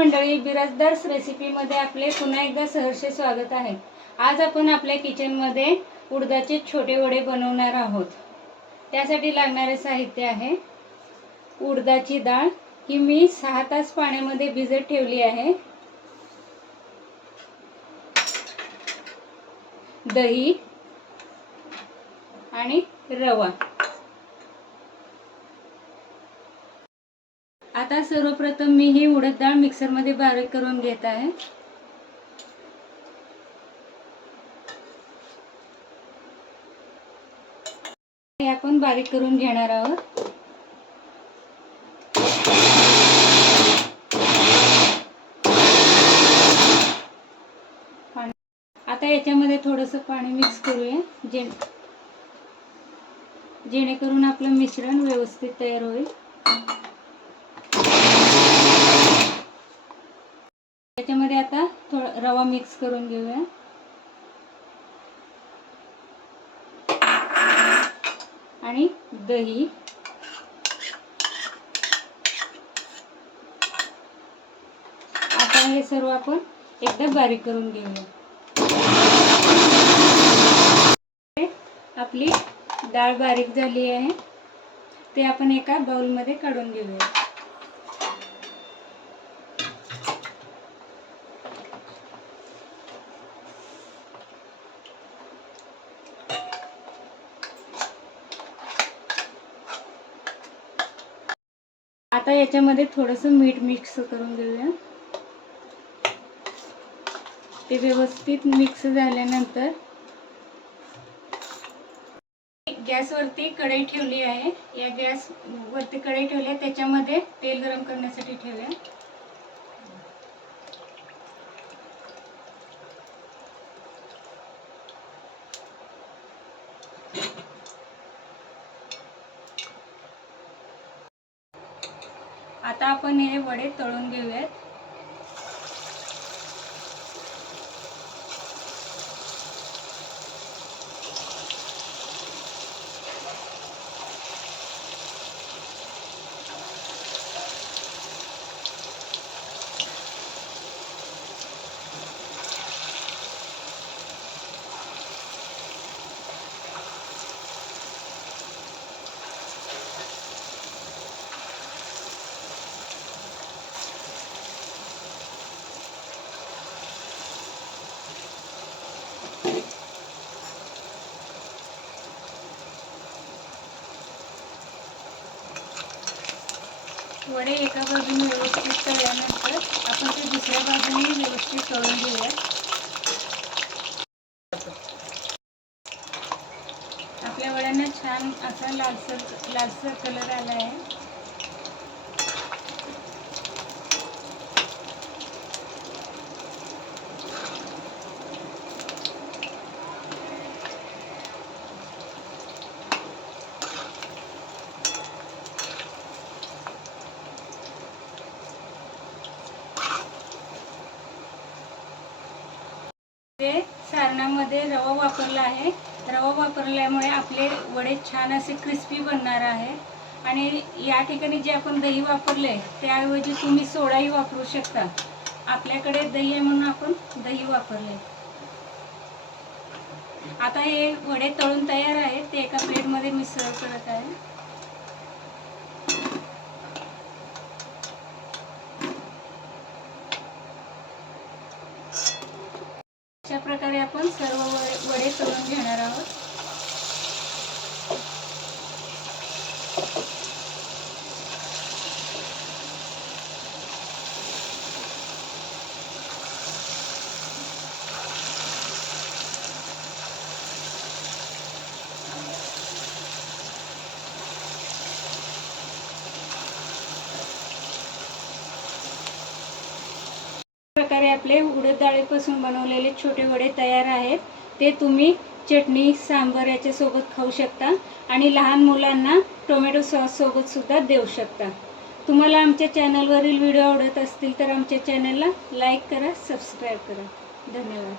मंडळी बिराजदार रेसिपीमध्ये आपले पुन्हा एकदा सहर्ष स्वागत आहे. आज आपण आपल्या किचनमध्ये उडदाचे छोटे वडे बनवणार आहोत. त्यासाठी लागणारे साहित्य आहे. उडदाची डाळ ही मी सहा तास पाण्यामध्ये भिजत ठेवली आहे. दही आणि रवा. आता सर्वप्रथम मी ही उडद डाळ मिक्सरमध्ये बारीक करून घेत आहे. हे आपण बारीक करून घेणार आहोत. आता याच्यामध्ये थोडंसं पाणी मिक्स करूया. जे जेणेकरून आपलं मिश्रण व्यवस्थित तयार होईल त्याच्यामध्ये आता थोडा रवा मिक्स करून घेऊया. आणि दही. आता हे सर्व आपण एकदा बारीक करून घेऊया. आपली डाळ बारीक झाली आहे. ते आपण एका बाउलमध्ये काढून घेऊया. आता याच्यामध्ये थोडंसं मीठ मिक्स करून घेऊया. ते व्यवस्थित मिक्स झाल्यानंतर गॅसवरती कढई ठेवली आहे. या गॅस वरती कढई ठेवली आहे त्याच्यामध्ये तेल गरम करण्यासाठी ठेवूया. आता आपण हे वडे तळून घेऊयात. वडे एका बाजूने व्यवस्थित तळल्यानंतर आपण ते दुसऱ्या बाजूने व्यवस्थित तळून घेऊया. आपल्या वड्यांना छान असा लालसर लालसर कलर आला आहे ते सारणामध्ये रवा वापरला आहे. रवा वापरल्यामुळे आपले वडे छान असे क्रिस्पी बनणार आहे. आणि या ठिकाणी जे आपण दही वापरले त्याऐवजी तुम्ही सोडाही वापरू शकता. आपल्याकडे दही आहे म्हणून आपण दही वापरले आता हे वडे तळून तयार आहे ते एका प्लेटमध्ये मिसळ करत आहे. प्रकारे आपण सर्व वडे वडे तळून घेणार आहोत. प्रकारे आपले उडद डाळीपासून बनवलेले छोटे वडे तयार आहेत. ते तुम्ही चटणी सांबर याच्यासोबत खाऊ शकता आणि लहान मुलांना टोमॅटो सॉससोबतसुद्धा सुद्धा देऊ शकता. तुम्हाला आमच्या चॅनलवरील व्हिडिओ आवडत असतील तर आमच्या चॅनलला लाईक करा सबस्क्राईब करा. धन्यवाद.